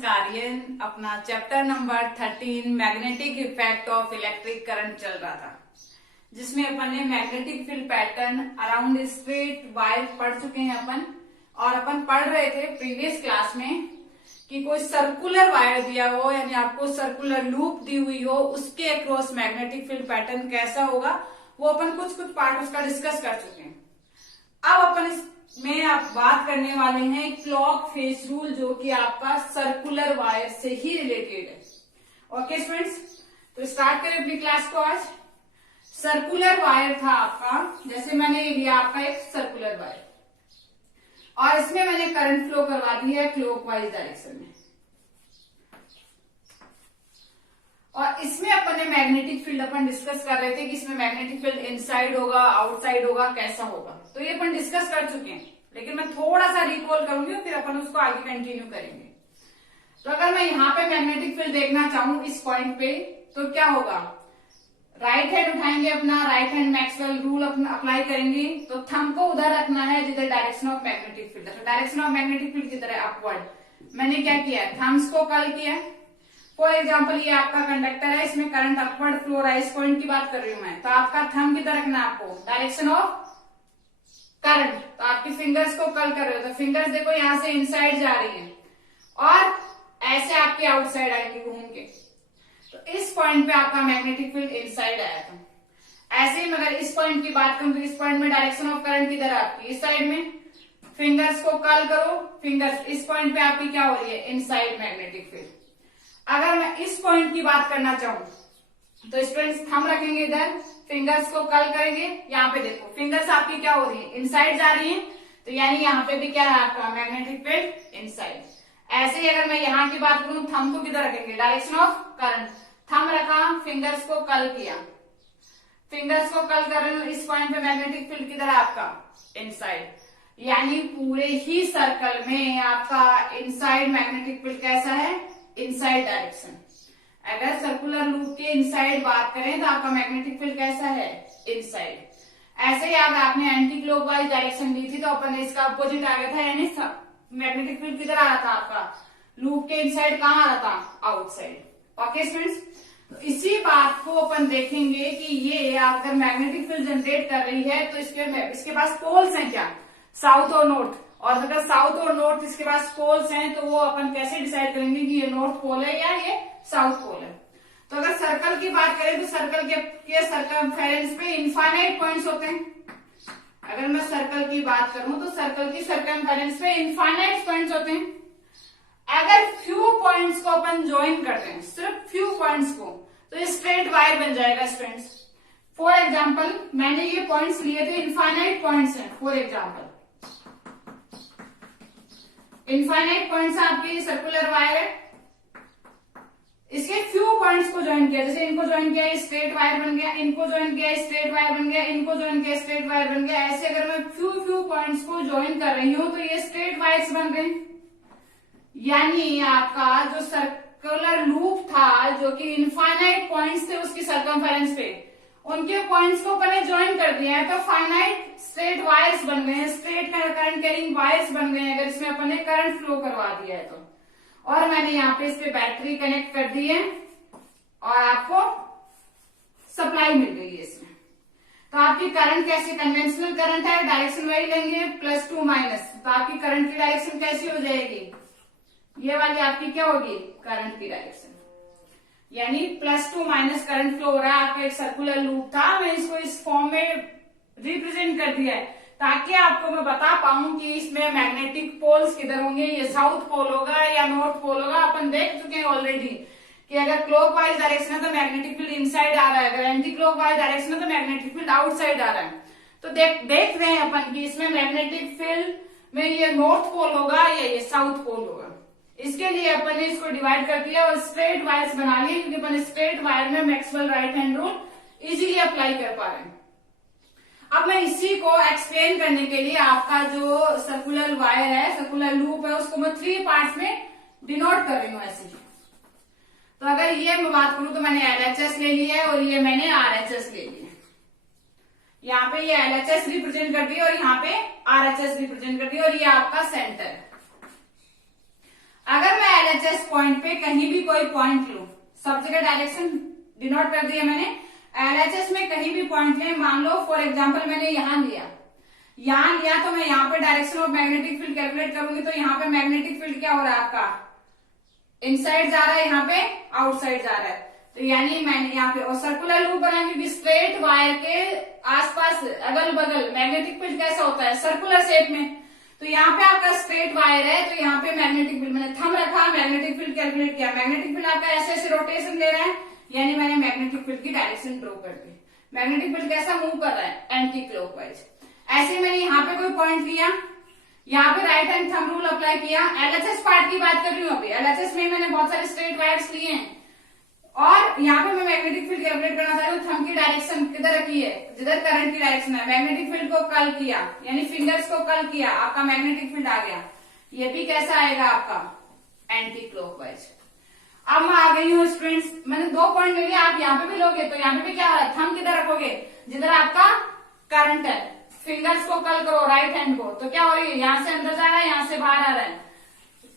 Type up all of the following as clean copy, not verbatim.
नमस्कार। ये अपना chapter number 13 magnetic effect of electric current चल रहा था, जिसमें अपन ने magnetic field pattern around straight wire पढ़ चुके हैं अपन। और अपन पढ़ रहे थे प्रीवियस क्लास में कि कोई सर्कुलर वायर दिया हो, यानी आपको सर्कुलर लूप दी हुई हो, उसके अक्रॉस मैग्नेटिक फील्ड पैटर्न कैसा होगा, वो अपन कुछ पार्ट उसका डिस्कस कर चुके हैं। अब अपन इसमें आप बात करने वाले हैं क्लॉक फेस रूल, जो कि आपका सर्कुलर वायर से ही रिलेटेड है। ओके स्टूडेंट्स, तो स्टार्ट करें अपनी क्लास को। आज सर्कुलर वायर था आपका, जैसे मैंने ये लिया आपका एक सर्कुलर वायर और इसमें मैंने करंट फ्लो करवा दी है क्लॉकवाइज डायरेक्शन में, और इसमें अपन ने मैग्नेटिक फील्ड अपन डिस्कस कर रहे थे कि इसमें मैग्नेटिक फील्ड इनसाइड होगा, आउटसाइड होगा, कैसा होगा। तो ये अपन डिस्कस कर चुके हैं, लेकिन मैं थोड़ा सा रिकॉल करूंगी और फिर अपन उसको आगे कंटिन्यू करेंगे। तो अगर मैं यहाँ पे मैग्नेटिक फील्ड देखना चाहूं इस पॉइंट पे, तो क्या होगा, राइट हैंड उठाएंगे अपना, राइट हैंड मैक्सवेल रूल अपना अप्लाई करेंगे। तो थंब को उधर रखना है जिधर डायरेक्शन ऑफ मैग्नेटिक फील्ड है। तो डायरेक्शन ऑफ मैग्नेटिक फील्ड किधर है, अपवर्ड। मैंने क्या किया, थम्स को कर्ल किया। फॉर एग्जाम्पल ये आपका कंडक्टर है, इसमें करंट अपवर्ड फ्लो रहा है, इस पॉइंट की बात कर रही हूं मैं। तो आपका थंब किधर रखना है आपको, डायरेक्शन ऑफ करंट। तो आपकी फिंगर्स को कर्ल कर रहे हो, तो फिंगर्स देखो यहां से इनसाइड जा रही है और ऐसे आपके आउटसाइड आएंगे घूम के। तो इस पॉइंट पे आपका मैग्नेटिक फील्ड इनसाइड आया था। ऐसे ही अगर इस पॉइंट की बात करूं तो इस पॉइंट में डायरेक्शन ऑफ करंट किधर है आपकी, इस साइड में। फिंगर्स को कर्ल करो, फिंगर्स इस पॉइंट पे आपकी क्या हो रही है, इनसाइड मैग्नेटिक फील्ड। अगर मैं इस पॉइंट की बात करना चाहूं तो स्टूडेंट्स थंब रखेंगे इधर, फिंगर्स को कर्ल करेंगे। यहाँ पे देखो फिंगर्स आपकी क्या हो रही है, इनसाइड जा रही है, तो यानी यहाँ पे भी क्या है आपका मैग्नेटिक फील्ड इनसाइड। ऐसे ही अगर मैं यहाँ की बात करूं, थंब को किधर रखेंगे, डायरेक्शन ऑफ करंट। थंब रखा, फिंगर्स को कर्ल किया, फिंगर्स को कर्ल कर रहे हो, इस पॉइंट पे मैग्नेटिक फील्ड किधर है आपका, इनसाइड। यानी पूरे ही सर्कल में आपका इनसाइड मैग्नेटिक फील्ड कैसा है, इनसाइड डायरेक्शन। अगर सर्कुलर लूप के इनसाइड बात करें तो आपका मैग्नेटिक फील्ड कैसा है, इनसाइड। ऐसे ही अगर आपने एंटी क्लॉकवाइज डायरेक्शन ली थी तो अपन ने इसका अपोजिट आ गया था, यानी मैग्नेटिक फील्ड किधर आ रहा था आपका, लूप के इनसाइड कहाँ आ रहा था, आउटसाइड। ओके स्टूडेंट्स, तो इसी बात को अपन देखेंगे कि ये अगर मैग्नेटिक फील्ड जनरेट कर रही है तो इसके पास पोल्स हैं क्या, साउथ और नॉर्थ। और अगर साउथ और नॉर्थ इसके पास पोल्स हैं तो वो अपन कैसे डिसाइड करेंगे कि ये नॉर्थ पोल है या ये साउथ पोल है। तो अगर सर्कल की बात करें तो सर्कल के सर्कमफेरेंस पे इनफाइनाइट पॉइंट्स होते हैं। अगर मैं सर्कल की बात करूं तो सर्कल की सर्कमफेरेंस पे इनफाइनाइट पॉइंट्स होते हैं। अगर फ्यू पॉइंट्स को अपन ज्वाइन करते हैं, सिर्फ फ्यू पॉइंट्स को, तो ये स्ट्रेट वायर बन जाएगा स्टूडेंट्स। फॉर एग्जाम्पल मैंने ये पॉइंट्स लिए थे, इनफाइनाइट पॉइंट्स हैं। फॉर एग्जाम्पल इनफाइनाइट पॉइंट्स आपकी सर्कुलर वायर है, इसके फ्यू पॉइंट्स को ज्वाइन किया, जैसे इनको ज्वाइन किया स्ट्रेट वायर बन गया, इनको ज्वाइन किया स्ट्रेट वायर बन गया, इनको ज्वाइन किया स्ट्रेट वायर बन गया। ऐसे अगर मैं फ्यू पॉइंट्स को ज्वाइन कर रही हूं तो ये स्ट्रेट वायर्स बन गए। यानी आपका जो सर्कुलर लूप था, जो कि इनफाइनाइट पॉइंट्स थे उसकी सर्कमफेरेंस पे, उनके पॉइंट्स को मैंने ज्वाइन कर दिया है, तो फाइनाइट स्ट्रेट वायर्स बन गए हैं, स्ट्रेट करंट कैरिंग वायर्स बन गए हैं अगर इसमें अपन ने करंट फ्लो करवा दिया है तो। और मैंने यहाँ पे इस पे बैटरी कनेक्ट कर दी है और आपको सप्लाई मिल गई है इसमें। तो आपकी करंट कैसे, कन्वेंशनल करंट है, डायरेक्शन वही लेंगे +2 माइनस, तो आपकी करंट की डायरेक्शन कैसी हो जाएगी, ये वाली आपकी क्या होगी, करंट की डायरेक्शन। यानी +2 माइनस करंट फ्लो हो रहा है। आपका एक सर्कुलर लूप था, मैं इसको इस फॉर्म में रिप्रेजेंट कर दिया है ताकि आपको मैं बता पाऊं कि इसमें मैग्नेटिक पोल्स किधर होंगे, ये साउथ पोल होगा या नॉर्थ पोल होगा। अपन देख चुके हैं ऑलरेडी कि अगर क्लॉकवाइज डायरेक्शन है तो मैग्नेटिक फील्ड इनसाइड आ रहा है, अगर एंटी क्लॉकवाइज डायरेक्शन है तो मैग्नेटिक फील्ड आउटसाइड आ रहा है। तो देख रहे हैं अपन कि इसमें मैग्नेटिक फील्ड में ये नॉर्थ पोल होगा या ये साउथ पोल होगा। इसके लिए अपन ने इसको डिवाइड कर दिया और स्ट्रेट वायर्स बना लिए, क्योंकि अपन स्ट्रेट वायर में Maxwell right hand rule easily apply कर पा रहे हैं। अब मैं इसी को एक्सप्लेन करने के लिए आपका जो सर्कुलर वायर है, सर्कुलर लूप है, उसको मैं 3 पार्ट्स में डिनोट कर रही हूँ ऐसे। तो अगर ये मैं बात करूं तो मैंने LHS ले लिया है और ये मैंने RHS ले लिया है। यहाँ पे ये LHS रिप्रेजेंट कर दिया और यहाँ पे RHS रिप्रेजेंट कर दिया और ये आपका सेंटर है। अगर मैं एलएचएस पॉइंट पे कहीं भी कोई पॉइंट लूं, सब जगह डायरेक्शन डिनोट कर दिया मैंने, एलएचएस में कहीं भी पॉइंट ले, मान लो फॉर एग्जांपल मैंने यहां लिया तो मैं यहाँ पे direction of magnetic field calculate करूंगी, तो यहाँ पे मैग्नेटिक फील्ड क्या हो रहा है आपका, इनसाइड जा रहा है, यहाँ पे आउटसाइड जा रहा है। तो यानी मैंने यहाँ पे और सर्कुलर लूप बना, क्योंकि स्ट्रेट वायर के आसपास अगल बगल मैग्नेटिक फील्ड कैसा होता है, सर्कुलर शेप में। तो यहाँ पे आपका स्ट्रेट वायर है, तो यहाँ पे मैग्नेटिक फील्ड मैंने थंब रखा, मैग्नेटिक फील्ड कैलकुलेट किया, मैग्नेटिक फील्ड आपका ऐसे ऐसे रोटेशन दे रहा है, यानी मैंने मैग्नेटिक फील्ड की डायरेक्शन ड्रॉ कर दी। मैग्नेटिक फील्ड कैसा मूव कर रहा है, एंटी क्लॉकवाइज। ऐसे मैंने यहाँ पे कोई पॉइंट लिया, यहाँ पे right hand thumb rule apply किया। एलएचएस पार्ट की बात कर रही हूँ अभी, एलएचएस में मैंने बहुत सारे स्ट्रेट वायर्स लिए हैं और यहाँ पे मैं मैग्नेटिक फील्ड कैलकुलेट करना चाह रही हूँ। थंब की डायरेक्शन किधर रखी है, जिधर करंट की डायरेक्शन है, मैग्नेटिक फील्ड को कर्ल किया, यानी फिंगर्स को कर्ल किया, आपका मैग्नेटिक फील्ड आ गया। ये भी कैसा आएगा आपका, एंटी क्लॉकवाइज। अब मैं आ गई हूँ स्टूडेंट्स, मैंने 2 पॉइंट ले लिया, आप यहाँ पे भी लोगे तो यहाँ पे भी क्या हो रहा है, थंब किधर रखोगे, जिधर आपका करंट है, फिंगर्स को कर्ल करो राइट हैंड को, तो क्या हो रही है, यहाँ से अंदर जा रहा है, यहाँ से बाहर आ रहा है,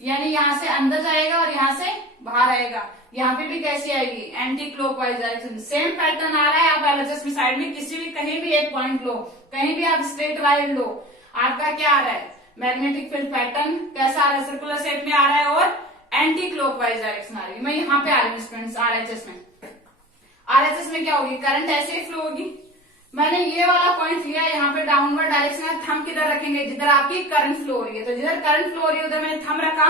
यानी यहाँ से अंदर जाएगा और यहाँ से बाहर आएगा। यहाँ पे भी कैसी आएगी, anti clockwise direction. Same pattern आ रहा है, आप एलएचएस में साइड में किसी भी कहीं भी एक पॉइंट लो, कहीं भी आप स्ट्रेट वायर लो, आपका क्या आ रहा है, मैग्नेटिक फील्ड पैटर्न कैसा आ रहा है, सर्कुलर शेप में आ रहा है और एंटी क्लॉकवाइज डायरेक्शन आ रही है। मैं यहाँ पे आ रही हूँ स्टूडेंट्स आरएचएस में। आरएचएस में क्या होगी, करंट ऐसे ही फ्लो होगी। मैंने ये वाला पॉइंट लिया, यहाँ पे डाउनवर्ड डायरेक्शन है, थंब किधर रखेंगे, जिधर आपकी करंट फ्लो हो रही है, तो जिधर करंट फ्लो हो रही है उधर मैंने थंब रखा,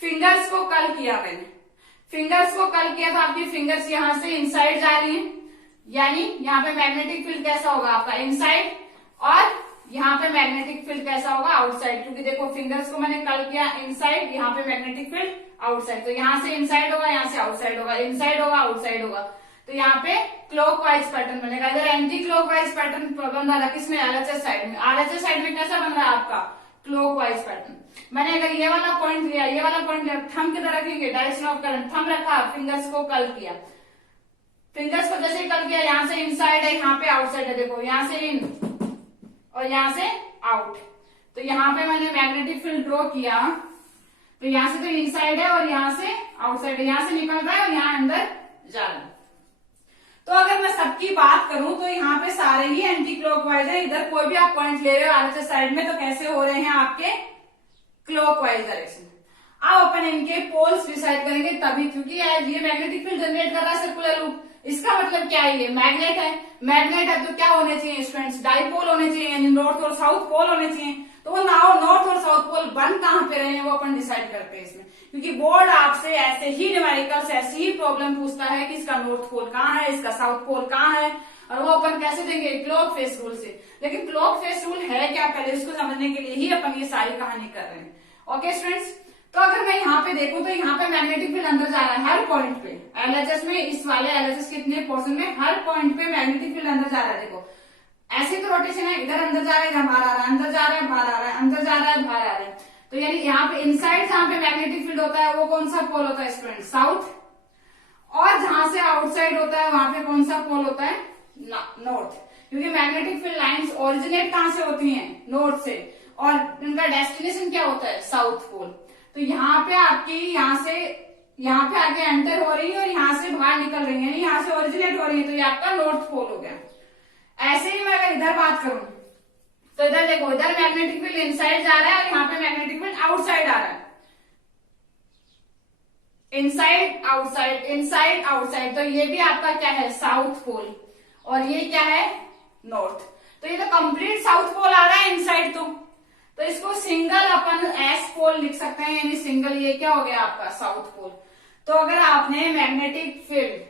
फिंगर्स को कर्ल किया, मैंने फिंगर्स को कर्ल किया तो आपकी फिंगर्स यहाँ से इनसाइड जा रही हैं, यानी यहाँ पे मैग्नेटिक फील्ड कैसा होगा आपका, इनसाइड, और यहाँ पे मैग्नेटिक फील्ड कैसा होगा, आउटसाइड, क्योंकि देखो फिंगर्स को मैंने कर्ल किया इनसाइड, यहाँ पे मैग्नेटिक फील्ड आउटसाइड, तो यहाँ से इनसाइड होगा, यहाँ से आउटसाइड होगा, इनसाइड होगा, आउटसाइड होगा। तो यहाँ पे क्लॉकवाइज पैटर्न बनेगा, इधर एंटी क्लॉकवाइज पैटर्न बन रहा है, किसमें, एलएचएस साइड में। एलएचएस साइड में कैसा बन रहा है आपका, क्लॉकवाइज पैटर्न। मैंने अगर ये वाला पॉइंट लिया, ये वाला पॉइंट लिया, थंब किधर रखेंगे, डायरेक्शन ऑफ करंट, थंब रखा, फिंगर्स को कर्ल किया, फिंगर्स को जैसे कर्ल किया, यहाँ से इनसाइड है, यहाँ पे आउटसाइड है, देखो यहाँ से इन और यहाँ से आउट। तो यहाँ पे मैंने मैग्नेटिक फील्ड ड्रॉ किया, तो यहाँ से तो इनसाइड है और यहाँ से आउटसाइड है, यहाँ से निकल रहा है और यहाँ अंदर जा रहा है। तो अगर मैं सबकी बात करूं तो यहाँ पे सारे ही एंटी क्लॉकवाइज है, इधर कोई भी आप पॉइंट ले रहे हो आरएचएस साइड में तो कैसे हो रहे हैं आपके, क्लॉकवाइज डायरेक्शन। अब अपन इनके पोल्स डिसाइड करेंगे तभी, क्योंकि ये मैग्नेटिक फील्ड जनरेट कर रहा है सर्कुलर लूप, इसका मतलब क्या है, ये मैग्नेट है, मैग्नेट है तो क्या होने चाहिए स्टूडेंट्स, डाइपोल होने चाहिए, यानी नॉर्थ और साउथ पोल होने चाहिए। तो वो नॉर्थ और साउथ पोल बन कहां पे रहे हैं वो अपन डिसाइड करते हैं इसमें, क्योंकि बोर्ड आपसे ऐसे ही न्यूमेरिकल्स ऐसी ही प्रॉब्लम पूछता है कि इसका नॉर्थ पोल कहाँ है, इसका साउथ पोल कहाँ है, और वो अपन कैसे देंगे, क्लॉक फेस रूल से। लेकिन क्लॉक फेस रूल है क्या, पहले इसको समझने के लिए ही अपन ये सारी कहानी कर रहे हैं। ओके स्टूडेंट्स, तो अगर मैं यहाँ पे देखूं तो यहाँ पे मैग्नेटिक फील्ड अंदर जा रहा है हर पॉइंट पे, एलएचएस में, इस वाले एलएचएस के इतने पोर्शन में हर पॉइंट पे मैग्नेटिक फील्ड अंदर जा रहा है। देखो ऐसे तो रोटेशन है, इधर अंदर जा रहा है, इधर बाहर आ रहा है, अंदर जा रहा है, बाहर आ रहा है, अंदर जा रहा है, बाहर आ रहा है। तो यानी यहाँ पे इनसाइड जहाँ पे मैग्नेटिक फील्ड होता है वो कौन सा पोल होता है स्टूडेंट, साउथ, और जहां से आउटसाइड होता है वहां पे कौन सा पोल होता है, नॉर्थ, क्योंकि मैग्नेटिक फील्ड लाइंस ओरिजिनेट कहां से होती हैं, नॉर्थ से, और उनका डेस्टिनेशन क्या होता है, साउथ पोल। तो यहाँ पे आपकी यहाँ पे आके एंटर हो रही है और यहाँ से बाहर निकल रही है, यहाँ से ओरिजिनेट हो रही है, तो ये आपका नॉर्थ पोल हो गया। ऐसे ही मैं अगर इधर बात करूं तो इधर देखो, इधर मैग्नेटिक फील्ड इनसाइड जा रहा है और यहाँ पे मैग्नेटिक फील्ड आउटसाइड आ रहा है, इनसाइड आउटसाइड, इनसाइड आउटसाइड, तो ये भी आपका क्या है, साउथ पोल, और ये क्या है, नॉर्थ। तो ये तो कंप्लीट साउथ पोल आ रहा है इनसाइड, तो इसको सिंगल अपन एस पोल लिख सकते हैं, यानी सिंगल, ये क्या हो गया आपका साउथ पोल। तो अगर आपने मैग्नेटिक फील्ड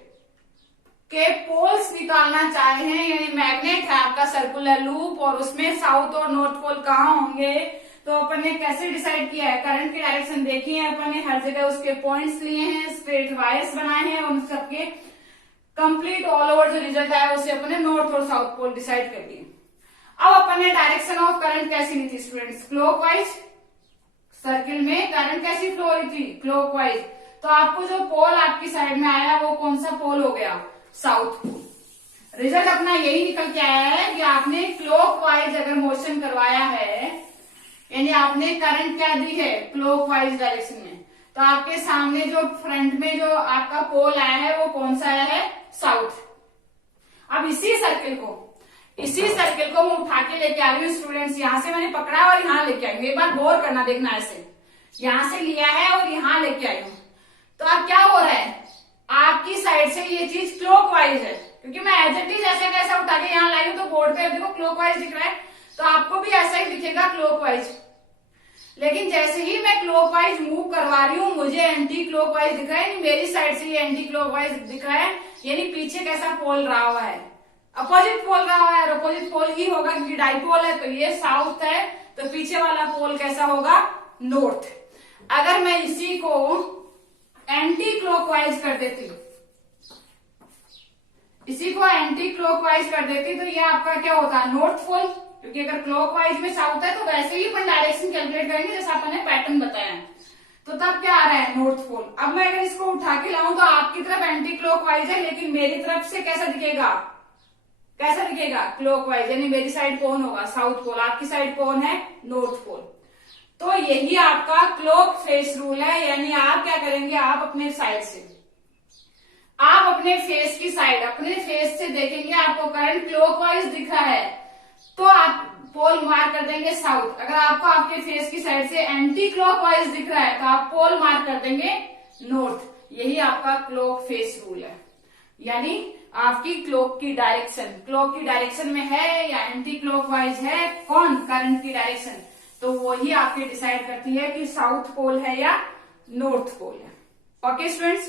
के पोल्स निकालना चाहे हैं, यानी मैग्नेट है आपका सर्कुलर लूप और उसमें साउथ और नॉर्थ पोल कहाँ होंगे, तो अपन ने कैसे डिसाइड किया है, करंट की डायरेक्शन देखी है अपन ने, हर जगह उसके पॉइंट्स लिए हैं, स्ट्रेट वायर्स बनाए हैं, उन सबके कंप्लीट ऑल ओवर जो रिजल्ट आया उसे अपन ने नॉर्थ और साउथ पोल डिसाइड कर दिए। अब अपन ने डायरेक्शन ऑफ करंट कैसी ली थी स्टूडेंट्स, क्लॉकवाइज, सर्किल में करंट कैसी फ्लो हो रही थी, क्लॉकवाइज। तो आपको जो पोल आपकी साइड में आया वो कौन सा पोल हो गया, साउथ पोल। रिजल्ट अपना यही निकल के आया है कि आपने क्लॉकवाइज अगर मोशन करवाया है, यानी आपने करंट क्या दी है, क्लॉकवाइज डायरेक्शन में, तो आपके सामने जो फ्रंट में जो आपका पोल आया है वो कौन सा आया है, साउथ। अब इसी सर्किल को मैं उठा के लेके आ रही हूँ स्टूडेंट्स, यहां से मैंने पकड़ा और यहाँ लेके आई हूँ। एक बार गौर करना, देखना ऐसे, यहां से लिया है और यहाँ लेके आई हूँ। तो अब क्या हो रहा है, आपकी साइड से ये चीज क्लॉकवाइज है, क्योंकि मैं एज इट इज ऐसे कैसा उठा के यहाँ लाई हूँ, तो बोर्ड पे देखो क्लॉकवाइज दिख रहा है, तो आपको भी ऐसा ही दिखेगा क्लॉकवाइज। लेकिन जैसे ही मैं क्लॉकवाइज मूव करवा रही हूँ मुझे एंटी क्लॉकवाइज दिख रहा है, मेरी साइड से ये एंटी क्लॉकवाइज दिख रहा है, यानी पीछे कैसा पोल रहा हुआ है, अपोजिट पोल रहा हुआ है। और अपोजिट पोल ही होगा क्योंकि डाइपोल है, तो ये साउथ है, तो पीछे वाला पोल कैसा होगा, नॉर्थ। अगर मैं इसी को एंटी क्लॉकवाइज कर देती, इसी को एंटी क्लॉकवाइज कर देती, तो ये आपका क्या होता है, नॉर्थ पोल, क्योंकि अगर क्लॉकवाइज में साउथ है तो वैसे ही अपन डायरेक्शन कैलकुलेट करेंगे जैसा अपन ने पैटर्न बताया है। तो तब क्या आ रहा है, नॉर्थ पोल। अब मैं अगर इसको उठा के लाऊं तो आपकी तरफ एंटी क्लॉकवाइज है, लेकिन मेरी तरफ से कैसा दिखेगा, क्लॉकवाइज, यानी मेरी साइड कौन होगा, साउथ पोल, आपकी साइड कौन है, नॉर्थ पोल। तो यही आपका क्लॉक फेस रूल है, यानी आप क्या करेंगे, आप अपने साइड से, आप अपने फेस की साइड, अपने फेस से देखेंगे आपको करंट क्लॉकवाइज दिख रहा है तो आप पोल मार्क कर देंगे साउथ। अगर आपको आपके फेस की साइड से एंटी क्लॉकवाइज दिख रहा है तो आप पोल मार्क कर देंगे नॉर्थ। यही आपका क्लॉक फेस रूल है, यानी आपकी क्लॉक की डायरेक्शन में है या एंटी क्लॉकवाइज है, कौन, करंट की डायरेक्शन, तो वही आपकी डिसाइड करती है कि साउथ पोल है या नॉर्थ पोल है। ओके स्टूडेंट्स,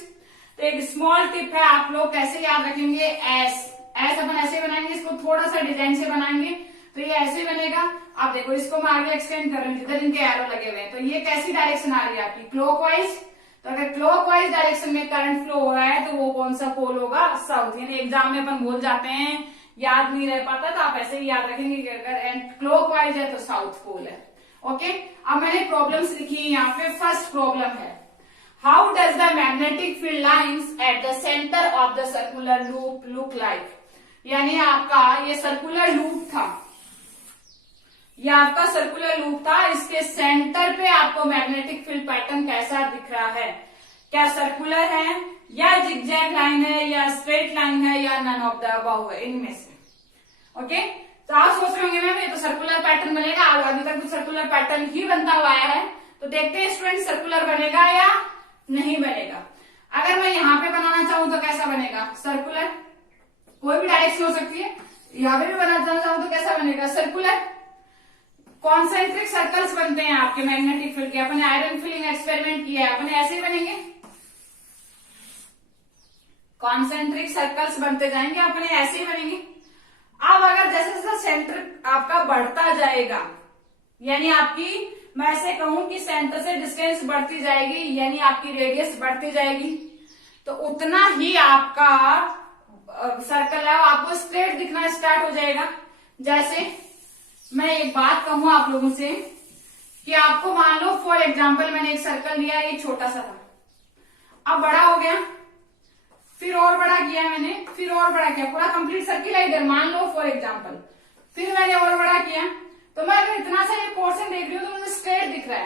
तो एक स्मॉल टिप है, आप लोग कैसे याद रखेंगे, एस अपन ऐसे बनाएंगे, इसको थोड़ा सा डिजाइन से बनाएंगे तो ये ऐसे बनेगा। आप देखो इसको मैं आगे एक्सटेंड कर रही हूँ, जिधर इनके एरो लगे हुए हैं, तो ये कैसी डायरेक्शन आ रही है आपकी, क्लॉकवाइज। तो अगर क्लॉकवाइज डायरेक्शन में करंट फ्लो हो रहा है तो वो कौन सा पोल होगा, साउथ। यानी एग्जाम में अपन भूल जाते हैं, याद नहीं रह पाता, तो आप ऐसे ही याद रखेंगे कि अगर क्लॉकवाइज है तो साउथ पोल है। ओके, अब मैंने प्रॉब्लम्स लिखी है यहाँ पे। फर्स्ट प्रॉब्लम है, how does the magnetic field lines at the centre of the circular loop look like. यानी आपका ये सर्कुलर लूप था, ये आपका सर्कुलर लूप था, इसके सेंटर पे आपको मैग्नेटिक फील्ड पैटर्न कैसा दिख रहा है, क्या सर्कुलर है या जिगजैग लाइन है या स्ट्रेट लाइन है या नन ऑफ द अबव है, इनमें से। ओके, तो आप सोच रहे होंगे मैम ये तो सर्कुलर पैटर्न बनेगा, अभी तक तो सर्कुलर पैटर्न ही बनता हुआ आया है, तो देखते हैं स्टूडेंट सर्कुलर बनेगा या नहीं बनेगा। अगर मैं यहाँ पे बनाना चाहूं तो कैसा बनेगा, सर्कुलर, कोई भी डायरेक्शन हो सकती है, यहाँ पे भी बनाना चाहूं तो कैसा बनेगा, सर्कुलर। कॉन्सेंट्रिक सर्कल्स बनते हैं आपके मैग्नेटिक फील्ड के, अपने आयरन फिलिंग एक्सपेरिमेंट किया है, अपने ऐसे ही बनेंगे, कॉन्सेंट्रिक सर्कल्स बनते जाएंगे, अपने ऐसे ही बनेंगे। अब अगर जैसे जैसे सेंटर आपका बढ़ता जाएगा, यानी आपकी, मैं ऐसे कहूं कि सेंटर से डिस्टेंस बढ़ती जाएगी, यानी आपकी रेडियस बढ़ती जाएगी, तो उतना ही आपका सर्कल है आपको स्ट्रेट दिखना स्टार्ट हो जाएगा। जैसे मैं एक बात कहूं आप लोगों से कि आपको मान लो फॉर एग्जांपल मैंने एक सर्कल लिया, ये छोटा सा था, अब बड़ा हो गया, फिर और बड़ा किया मैंने, फिर और बड़ा किया, पूरा कंप्लीट सर्किल है इधर, मान लो फॉर एग्जांपल, फिर मैंने और बड़ा किया, तो मैं अगर इतना सा ये पोर्शन देख रही हूँ तो मुझे स्ट्रेट दिख रहा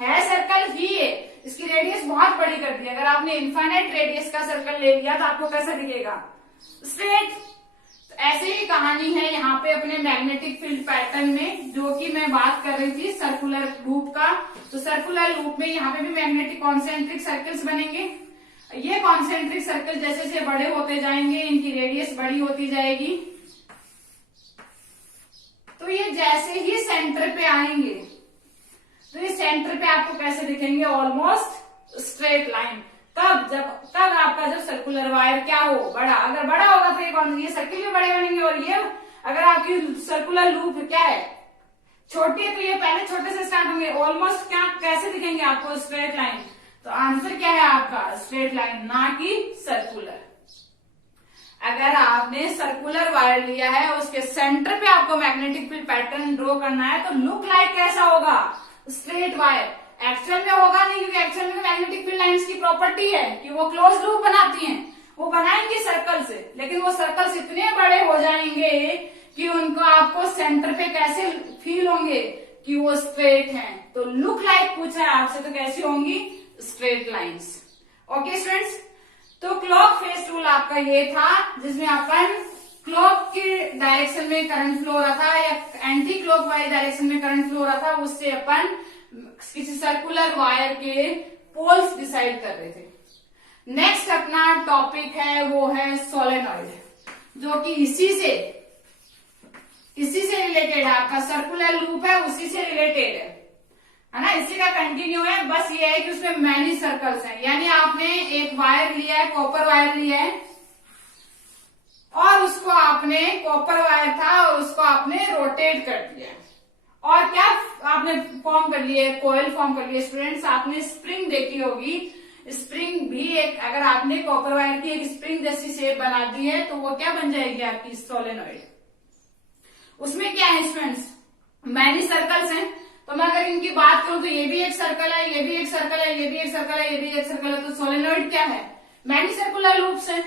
है सर्कल ही है, इसकी रेडियस बहुत बड़ी कर दी। अगर आपने इनफाइनाइट रेडियस का सर्कल ले लिया तो आपको कैसा दिखेगा, स्ट्रेट। तो ऐसे ही कहानी है यहाँ पे अपने मैग्नेटिक फील्ड पैटर्न में, जो कि मैं बात कर रही थी सर्कुलर लूप का। तो सर्कुलर लूप में यहाँ पे भी मैग्नेटिक कॉन्सेंट्रिक सर्कल्स बनेंगे। ये कॉन्सेंट्रिक सर्कल जैसे जैसे बड़े होते जाएंगे, इनकी रेडियस बड़ी होती जाएगी, तो ये जैसे ही सेंटर पे आएंगे तो ये सेंटर पे आपको कैसे दिखेंगे, ऑलमोस्ट स्ट्रेट लाइन। तब आपका जब सर्कुलर वायर क्या हो, बड़ा, अगर बड़ा होगा तो ये सर्किल भी बड़े बनेंगे, और ये अगर आपकी सर्कुलर लूप क्या है, छोटी है, तो ये पहले छोटे से स्टार्ट होंगे, ऑलमोस्ट क्या कैसे दिखेंगे आपको, स्ट्रेट लाइन। तो आंसर क्या है आपका, स्ट्रेट लाइन, ना कि सर्कुलर। अगर आपने सर्कुलर वायर लिया है, उसके सेंटर पे आपको मैग्नेटिक फील्ड पैटर्न ड्रॉ करना है, तो लुक लाइक कैसा होगा, स्ट्रेट वायर। एक्चुअल में होगा नहीं, क्योंकि एक्चुअल में मैग्नेटिक फील्ड लाइंस की प्रॉपर्टी है कि वो क्लोज लूप बनाती हैं, वो बनाएंगी सर्कल से, लेकिन वो सर्कल्स इतने बड़े हो जाएंगे कि उनको आपको सेंटर पे कैसे फील होंगे कि वो स्ट्रेट हैं। तो लुक लाइक पूछा है आपसे, तो कैसी होंगी, स्ट्रेट लाइंस। ओके स्टूडेंट्स, तो क्लॉक फेज रूल आपका ये था जिसमें अपन क्लॉक के डायरेक्शन में करंट फ्लो हो रहा था या एंटी क्लॉक वाइज डायरेक्शन में करंट फ्लो हो रहा था, उससे अपन किसी सर्कुलर वायर के पोल्स डिसाइड कर रहे थे। नेक्स्ट अपना टॉपिक है वो है सोलेनॉइड, जो कि इसी से रिलेटेड है, आपका सर्कुलर लूप है उसी से रिलेटेड है ना, इसी का कंटिन्यू है। बस ये है कि उसमें मैनी सर्कल्स हैं, यानी आपने एक वायर लिया है, कॉपर वायर लिया है, और उसको आपने कॉपर वायर था और उसको आपने रोटेट कर दिया, और क्या आपने फॉर्म कर लिया, कोयल फॉर्म कर लिया। स्टूडेंट्स, आपने स्प्रिंग देखी होगी, स्प्रिंग भी एक, अगर आपने कॉपर वायर की एक स्प्रिंग जैसी शेप बना दी है तो वो क्या बन जाएगी आपकी सोलेनॉइड। उसमें क्या है स्टूडेंट्स, मैनी सर्कल्स हैं, तो मैं अगर इनकी बात करूं तो ये भी एक सर्कल है, ये भी एक सर्कल है, ये भी एक सर्कल है, ये भी एक सर्कल है, तो सोलेनॉइड क्या है, मैनी सर्कुलर लूप्स हैं।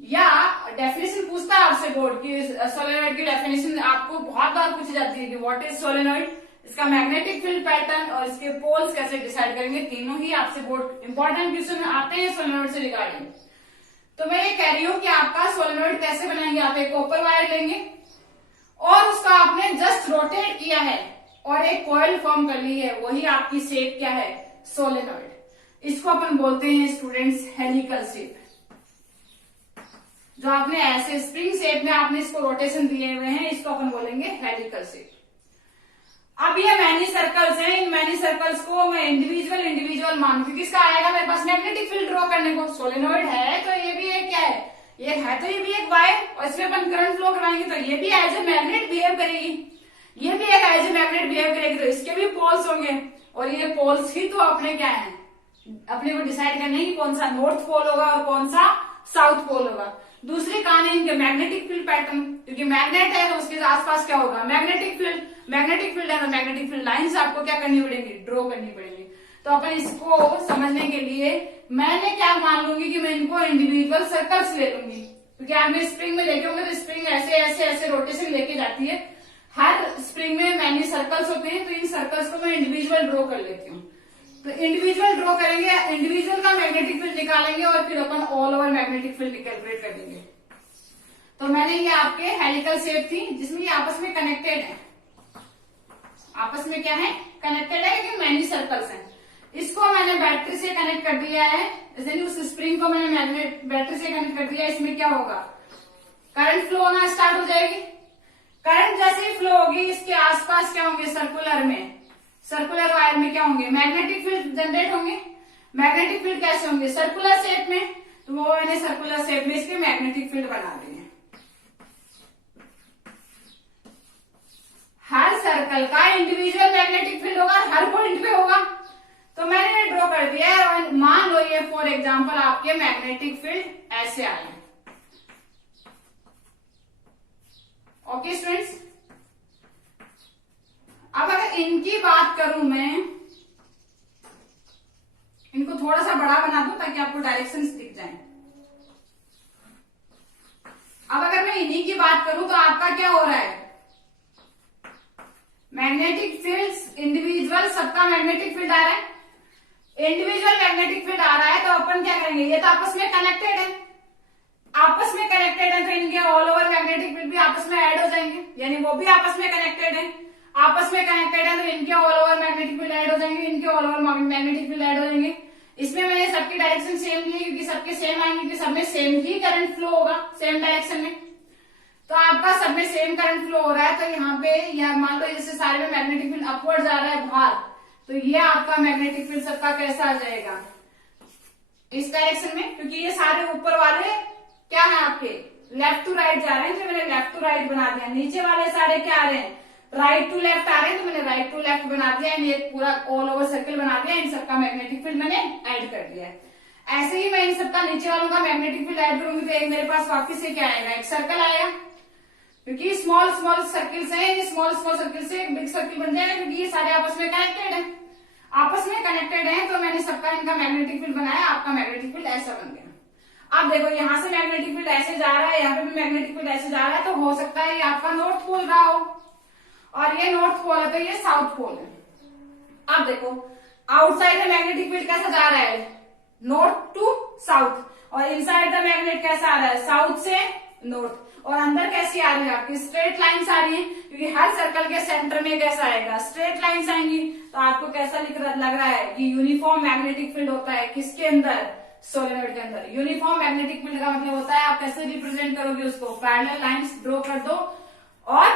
या डेफिनेशन पूछता है आपसे बोर्ड की, सोलेनॉइड की डेफिनेशन आपको बहुत बार पूछी जाती है कि व्हाट इज सोलेनॉइड, इसका मैग्नेटिक फील्ड पैटर्न और इसके पोल्स कैसे डिसाइड करेंगे, तीनों ही आपसे बोर्ड इंपॉर्टेंट क्वेश्चन आते हैं सोलेनॉइड से रिगार्डिंग। तो मैं ये कह रही हूं कि आपका सोलेनॉइड कैसे बनाएंगे, आप एक कॉपर वायर लेंगे और उसका आपने जस्ट रोटेट किया है और एक कॉइल फॉर्म कर ली है, वही आपकी शेप क्या है, सोलेनॉइड। इसको अपन बोलते हैं स्टूडेंट्स हेलिकल शेप। जो आपने ऐसे स्प्रिंग शेप में आपने इसको रोटेशन दिए हुए हैं, इसको अपन बोलेंगे हेलिकल शेप। अब ये मैनी सर्कल्स हैं, इन मैनी सर्कल्स को मैं इंडिविजुअल मानू, क्योंकि इसका आएगा मेरे पास मैग्नेटिक फील्ड ड्रॉ करने को। सोलेनॉइड है तो ये भी एक क्या है, ये है तो ये भी एक वायर, और इसमें अपन करंट फ्लो करवाएंगे तो ये भी एज ए मैग्नेट बिहेव करेगी, ये भी एक एज ए मैग्नेट बिहेव करेगी, तो इसके भी पोल्स होंगे, और ये पोल्स ही तो अपने क्या है, अपने को डिसाइड करने की कौन सा नॉर्थ पोल होगा और कौन सा साउथ पोल होगा। दूसरी कहानी इनके मैग्नेटिक फील्ड पैटर्न, क्योंकि मैग्नेट है तो उसके आसपास क्या होगा, मैग्नेटिक फील्ड है तो मैग्नेटिक फील्ड लाइंस आपको क्या करनी पड़ेगी, ड्रॉ करनी पड़ेगी। तो अपन इसको समझने के लिए मैंने क्या मान लूंगी कि मैं इनको इंडिविजुअल सर्कल्स ले लूंगी, क्योंकि आपने स्प्रिंग में देखे होंगे तो स्प्रिंग ऐसे ऐसे ऐसे रोटेशन लेके जाती है, हर स्प्रिंग में मैनी सर्कल्स होते हैं, तो इन सर्कल्स को मैं इंडिविजुअल ड्रॉ कर लेती हूँ। तो इंडिविजुअल ड्रॉ करेंगे, इंडिविजुअल का मैग्नेटिक फील्ड निकालेंगे और फिर अपन all over magnetic field calculate कर देंगे। तो मैंने ये आपके हेलिकल शेप थी जिसमें ये आपस में कनेक्टेड है, आपस में क्या है, कनेक्टेड है, क्योंकि मैनी सर्कल्स हैं। इसको मैंने बैटरी से कनेक्ट कर दिया है, जैसे उस स्प्रिंग को मैंने मैग्नेट बैटरी से कनेक्ट कर दिया है, इसमें क्या होगा, करंट फ्लो होना स्टार्ट हो जाएगी। करंट जैसे ही फ्लो होगी इसके आसपास क्या होंगे, सर्कुलर वायर में क्या होंगे, मैग्नेटिक फील्ड जनरेट होंगे। मैग्नेटिक फील्ड कैसे होंगे, सर्कुलर शेप में, तो वो मैंने सर्कुलर शेप में इसके मैग्नेटिक फील्ड बना दिए। हर सर्कल का इंडिविजुअल मैग्नेटिक फील्ड होगा, हर पॉइंट पे होगा, तो मैंने ये ड्रॉ कर दिया है। और मान लो ये फॉर एग्जांपल आपके मैग्नेटिक फील्ड ऐसे आए। ओके स्टूडेंट्स, अब अगर इनकी बात करूं मैं, इनको थोड़ा सा बड़ा बना दूं ताकि आपको डायरेक्शंस दिख जाएं। अब अगर मैं इन्हीं की बात करूं तो आपका क्या हो रहा है, मैग्नेटिक फील्ड इंडिविजुअल, सबका मैग्नेटिक फील्ड आ रहा है, इंडिविजुअल मैग्नेटिक फील्ड आ रहा है, तो अपन क्या करेंगे, ये तो आपस में कनेक्टेड है, आपस में कनेक्टेड है, तो इनके ऑल ओवर मैग्नेटिक फील्ड भी आपस में ऐड हो जाएंगे, यानी वो भी आपस में कनेक्टेड है, आपस में कनेक्टेड है तो इनके all over magnetic field add हो जाएंगे, इनके all over magnetic field add हो जाएंगे। इसमें मैंने सबकी डायरेक्शन सेम ली है, क्योंकि सबके सेम आएंगे, क्योंकि सब में सेम ही करंट फ्लो होगा, सेम डायरेक्शन में। तो आपका सब में सेम करंट फ्लो हो रहा है, तो यहाँ पे या मान लो जैसे सारे में मैग्नेटिक फील्ड अपवर्ड जा रहा है बाहर, तो ये आपका मैग्नेटिक फील्ड सबका कैसा आ जाएगा, इस डायरेक्शन में, क्योंकि ये सारे ऊपर वाले क्या है आपके लेफ्ट टू राइट जा रहे हैं, तो मैंने लेफ्ट टू राइट बना दिया। नीचे वाले सारे क्या आ रहे हैं, राइट टू लेफ्ट आ रहे हैं, तो मैंने राइट टू लेफ्ट बना दिया, ये पूरा ऑल ओवर सर्कल बना दिया, इन सबका मैग्नेटिक फील्ड मैंने ऐड कर दिया है। ऐसे ही मैं इन सबका नीचे वालों का मैग्नेटिक फील्ड ऐड करूंगी तो एक मेरे पास वापस से क्या आएगा, एक सर्कल आएगा, क्योंकि स्मॉल सर्किल्स हैं, ये स्मॉल सर्किल से एक बिग सर्किल बन जाएगा, क्योंकि ये सारे आपस में कनेक्टेड है, आपस में कनेक्टेड है, तो मैंने सबका इनका मैग्नेटिक फील्ड बनाया, आपका मैग्नेटिक फील्ड ऐसा बन गया। अब देखो यहाँ से मैग्नेटिक फील्ड ऐसे जा रहा है, यहाँ पे भी मैग्नेटिक फील्ड ऐसे जा रहा है, तो हो सकता है ये आपका नॉर्थ पोल रहा हो, और ये नॉर्थ पोल है तो ये साउथ पोल है। अब देखो आउटसाइड में मैग्नेटिक फील्ड कैसा जा रहा है, नॉर्थ टू साउथ, और इनसाइड द मैग्नेट कैसा आ रहा है, साउथ से नॉर्थ। और अंदर कैसी आ रही है आपकी, स्ट्रेट लाइंस आ रही है, क्योंकि हर सर्कल के सेंटर में कैसा आएगा, स्ट्रेट लाइंस आएंगी। तो आपको कैसा लग रहा है कि यूनिफॉर्म मैग्नेटिक फील्ड होता है किसके अंदर, सोलेनॉइड के अंदर। यूनिफॉर्म मैग्नेटिक फील्ड का मतलब होता है आप कैसे रिप्रेजेंट करोगे उसको, पैरेलल लाइंस ड्रॉ कर दो और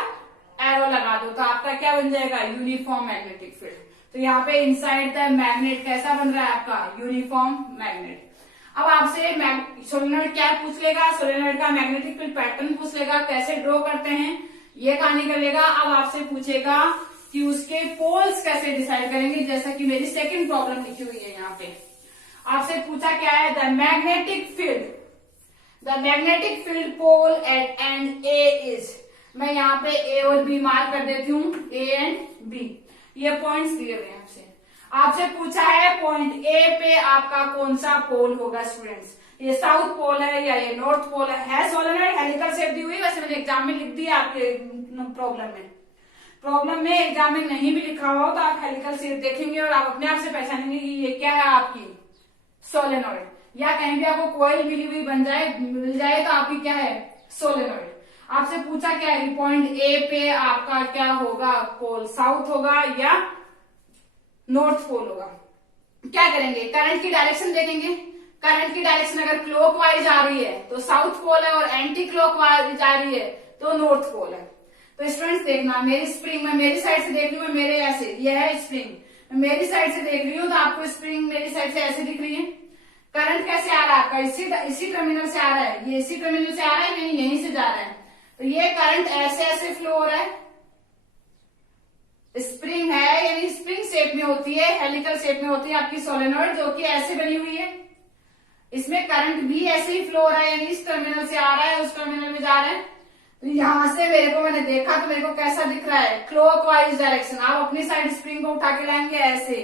एरो लगा दो, तो आपका क्या बन जाएगा, यूनिफॉर्म मैग्नेटिक फील्ड। तो यहाँ पे इनसाइड द मैग्नेट कैसा बन रहा है आपका, यूनिफॉर्म मैग्नेट। अब आपसे सोलेनॉइड क्या पूछ लेगा, सोलेनॉइड का मैग्नेटिक फील्ड पैटर्न पूछ लेगा, कैसे ड्रॉ करते हैं ये कहानी कर लेगा। अब आपसे पूछेगा कि उसके पोल्स कैसे डिसाइड करेंगे, जैसा कि मेरी सेकंड प्रॉब्लम लिखी हुई है यहाँ पे। आपसे पूछा क्या है, the magnetic field pole at end a is, मैं यहाँ पे ए और बी मार्क कर देती हूँ, ए एंड बी, ये पॉइंट्स दिए हुए हैं आपसे। आपसे पूछा है पॉइंट ए पे आपका कौन सा पोल होगा स्टूडेंट्स, ये साउथ पोल है या ये नॉर्थ पोल है। सोलेनॉइड हेलिकल शेप दी हुई, वैसे मैंने एग्जाम में लिख दिया आपके प्रॉब्लम में एग्जाम में नहीं भी लिखा हुआ तो आप हेलिकल शेप देखेंगे और आप अपने आप से पहचानेंगे कि ये क्या है आपकी सोलेनॉइड, या कहीं भी आपको कोयल मिली हुई मिल जाए तो आपकी क्या है, सोलेनॉइड। आपसे पूछा क्या है, पॉइंट ए पे आपका क्या होगा पोल, साउथ होगा या नॉर्थ पोल होगा। क्या करेंगे, करंट की डायरेक्शन देखेंगे, करंट की डायरेक्शन अगर क्लॉकवाइज आ रही है तो साउथ पोल है, और एंटी क्लॉकवाइज आ रही है तो नॉर्थ पोल है। तो स्टूडेंट्स देखना, मेरी स्प्रिंग में मेरी साइड से देख रही हूँ, मेरे ऐसे ये है स्प्रिंग, मेरी साइड से देख रही हूँ तो आपको स्प्रिंग मेरी साइड से ऐसे दिख रही है। करंट कैसे आ रहा है आपका, इसी टर्मिनल से आ रहा है, ये इसी टर्मिनल से आ रहा है, यहीं से जा रहा है, तो ये करंट ऐसे ऐसे फ्लो हो रहा है। स्प्रिंग है यानी स्प्रिंग शेप में होती है, हेलिकल शेप में होती है आपकी सोलेनॉइड, जो कि ऐसे बनी हुई है। इसमें करंट भी ऐसे ही फ्लो हो रहा है, यानी इस टर्मिनल से आ रहा है उस टर्मिनल में जा रहा है। तो यहां से मैंने देखा तो मेरे को कैसा दिख रहा है, क्लॉकवाइज डायरेक्शन। आप अपनी साइड स्प्रिंग को उठा के लाएंगे ऐसे,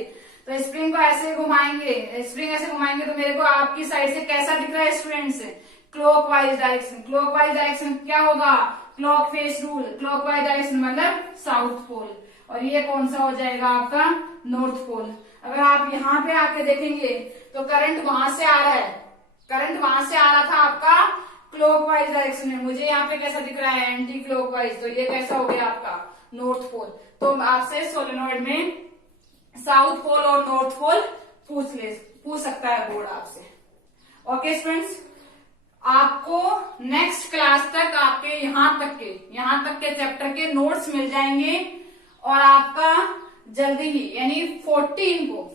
तो स्प्रिंग को ऐसे घुमाएंगे, स्प्रिंग ऐसे घुमाएंगे तो मेरे को आपकी साइड से कैसा दिख रहा है students, clockwise direction. Clockwise direction क्या होगा, clock face rule, clockwise direction मतलब साउथ पोल, और ये कौन सा हो जाएगा आपका नॉर्थ पोल। अगर आप यहाँ पे आके देखेंगे तो करंट वहां से आ रहा है, करंट वहां से आ रहा था आपका क्लॉकवाइज डायरेक्शन में, मुझे यहाँ पे कैसा दिख रहा है एंटी क्लॉकवाइज, तो ये कैसा हो गया आपका नॉर्थ पोल। तो आपसे सोलेनॉइड में साउथ पोल और नॉर्थ पोल पूछ सकता है बोर्ड आपसे। ओके स्टूडेंट्स, आपको नेक्स्ट क्लास तक आपके यहाँ तक के चैप्टर के नोट्स मिल जाएंगे, और आपका जल्दी ही यानी 14 को